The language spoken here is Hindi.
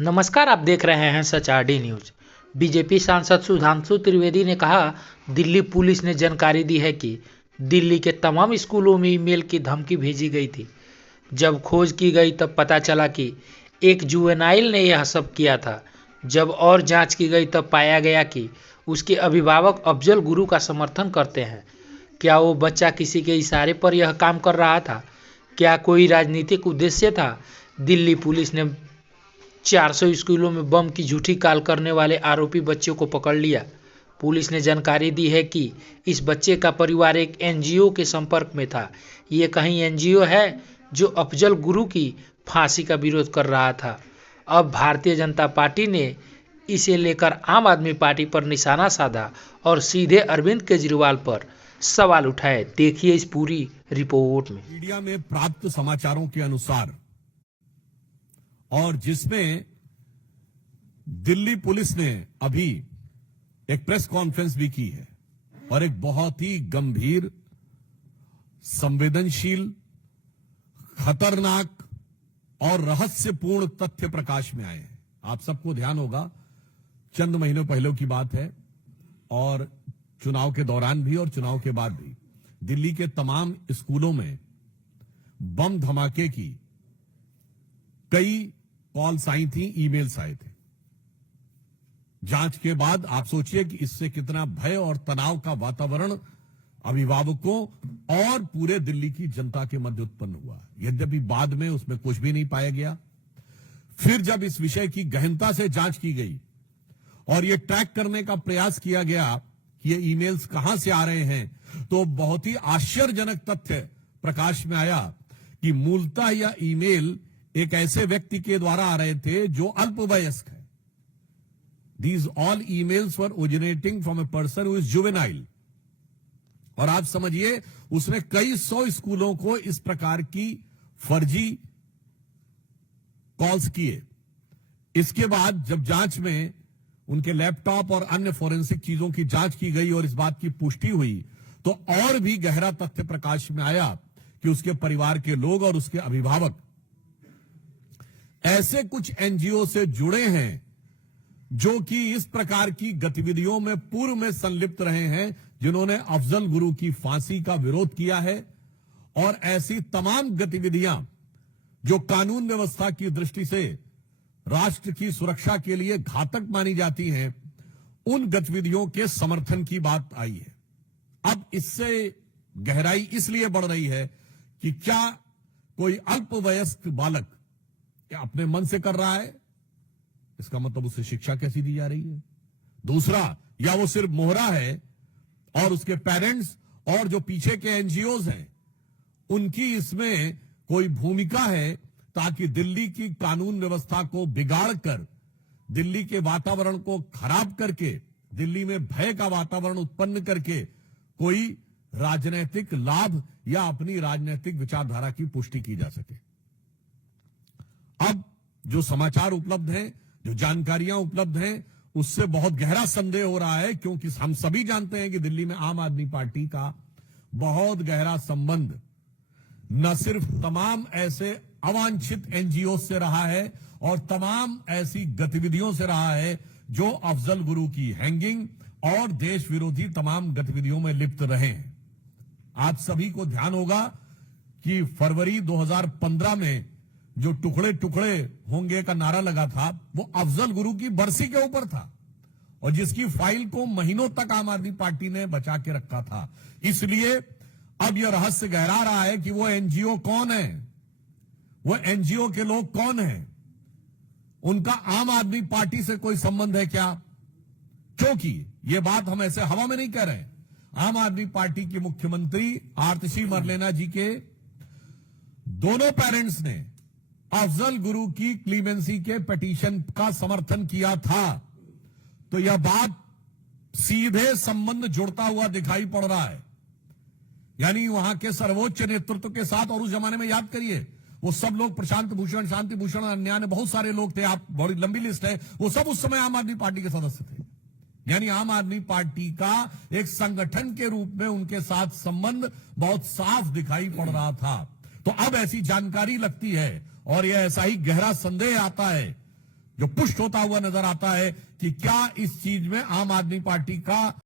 नमस्कार, आप देख रहे हैं सच आरडी न्यूज। बीजेपी सांसद सुधांशु त्रिवेदी ने कहा, दिल्ली पुलिस ने जानकारी दी है कि दिल्ली के तमाम स्कूलों में ईमेल की धमकी भेजी गई थी। जब खोज की गई तब पता चला कि एक जुवेनाइल ने यह सब किया था। जब और जांच की गई तब पाया गया कि उसके अभिभावक अफजल गुरु का समर्थन करते हैं। क्या वो बच्चा किसी के इशारे पर यह काम कर रहा था? क्या कोई राजनीतिक उद्देश्य था? दिल्ली पुलिस ने 400 स्कूलों में बम की झूठी कॉल करने वाले आरोपी बच्चों को पकड़ लिया। पुलिस ने जानकारी दी है कि इस बच्चे का परिवार एक एनजीओ के संपर्क में था। ये कहीं एनजीओ है जो अफजल गुरु की फांसी का विरोध कर रहा था। अब भारतीय जनता पार्टी ने इसे लेकर आम आदमी पार्टी पर निशाना साधा और सीधे अरविंद केजरीवाल पर सवाल उठाए। देखिए इस पूरी रिपोर्ट में। मीडिया में प्राप्त समाचारों के अनुसार और जिसमें दिल्ली पुलिस ने अभी एक प्रेस कॉन्फ्रेंस भी की है और एक बहुत ही गंभीर, संवेदनशील, खतरनाक और रहस्यपूर्ण तथ्य प्रकाश में आए हैं। आप सबको ध्यान होगा, चंद महीनों पहले की बात है और चुनाव के दौरान भी और चुनाव के बाद भी दिल्ली के तमाम स्कूलों में बम धमाके की कई कॉल्स आई थी, ईमेल्स आए थे। जांच के बाद आप सोचिए कि इससे कितना भय और तनाव का वातावरण अभिभावकों और पूरे दिल्ली की जनता के मध्य उत्पन्न हुआ। यद्यपि बाद में उसमें कुछ भी नहीं पाया गया। फिर जब इस विषय की गहनता से जांच की गई और यह ट्रैक करने का प्रयास किया गया कि ये ईमेल्स कहां से आ रहे हैं, तो बहुत ही आश्चर्यजनक तथ्य प्रकाश में आया कि मूलतः यह ईमेल एक ऐसे व्यक्ति के द्वारा आ रहे थे जो अल्पवयस्क है। These all emails were originating from a person who is juvenile। और आप समझिए, उसने कई 100 स्कूलों को इस प्रकार की फर्जी कॉल्स किए। इसके बाद जब जांच में उनके लैपटॉप और अन्य फोरेंसिक चीजों की जांच की गई और इस बात की पुष्टि हुई, तो और भी गहरा तथ्य प्रकाश में आया कि उसके परिवार के लोग और उसके अभिभावक ऐसे कुछ एनजीओ से जुड़े हैं जो कि इस प्रकार की गतिविधियों में पूर्व में संलिप्त रहे हैं, जिन्होंने अफजल गुरु की फांसी का विरोध किया है। और ऐसी तमाम गतिविधियां जो कानून व्यवस्था की दृष्टि से राष्ट्र की सुरक्षा के लिए घातक मानी जाती हैं, उन गतिविधियों के समर्थन की बात आई है। अब इससे गहराई इसलिए बढ़ रही है कि क्या कोई अल्पवयस्क बालक अपने मन से कर रहा है? इसका मतलब उसे शिक्षा कैसी दी जा रही है? दूसरा, या वो सिर्फ मोहरा है और उसके पेरेंट्स और जो पीछे के एनजीओज हैं उनकी इसमें कोई भूमिका है, ताकि दिल्ली की कानून व्यवस्था को बिगाड़कर, दिल्ली के वातावरण को खराब करके, दिल्ली में भय का वातावरण उत्पन्न करके कोई राजनीतिक लाभ या अपनी राजनीतिक विचारधारा की पुष्टि की जा सके। अब जो समाचार उपलब्ध हैं, जो जानकारियां उपलब्ध हैं, उससे बहुत गहरा संदेह हो रहा है, क्योंकि हम सभी जानते हैं कि दिल्ली में आम आदमी पार्टी का बहुत गहरा संबंध न सिर्फ तमाम ऐसे अवांछित एनजीओ से रहा है और तमाम ऐसी गतिविधियों से रहा है जो अफजल गुरु की हैंगिंग और देश विरोधी तमाम गतिविधियों में लिप्त रहे हैं। आप सभी को ध्यान होगा कि फरवरी 2015 में जो टुकड़े टुकड़े होंगे का नारा लगा था, वो अफजल गुरु की बरसी के ऊपर था और जिसकी फाइल को महीनों तक आम आदमी पार्टी ने बचा के रखा था। इसलिए अब यह रहस्य गहरा रहा है कि वो एनजीओ कौन है, वो एनजीओ के लोग कौन हैं, उनका आम आदमी पार्टी से कोई संबंध है क्या? क्योंकि ये बात हम ऐसे हवा में नहीं कह रहे हैं। आम आदमी पार्टी की मुख्यमंत्री आतिशी मरलेना जी के दोनों पेरेंट्स ने अफजल गुरु की क्लीमेंसी के पिटीशन का समर्थन किया था, तो यह बात सीधे संबंध जुड़ता हुआ दिखाई पड़ रहा है। यानी वहां के सर्वोच्च नेतृत्व के साथ, और उस जमाने में याद करिए वो सब लोग, प्रशांत भूषण, शांति भूषण, अन्य ने बहुत सारे लोग थे, आप बड़ी लंबी लिस्ट है, वो सब उस समय आम आदमी पार्टी के सदस्य थे। यानी आम आदमी पार्टी का एक संगठन के रूप में उनके साथ संबंध बहुत साफ दिखाई पड़ रहा था। तो अब ऐसी जानकारी लगती है और यह ऐसा ही गहरा संदेह आता है जो पुष्ट होता हुआ नजर आता है कि क्या इस चीज में आम आदमी पार्टी का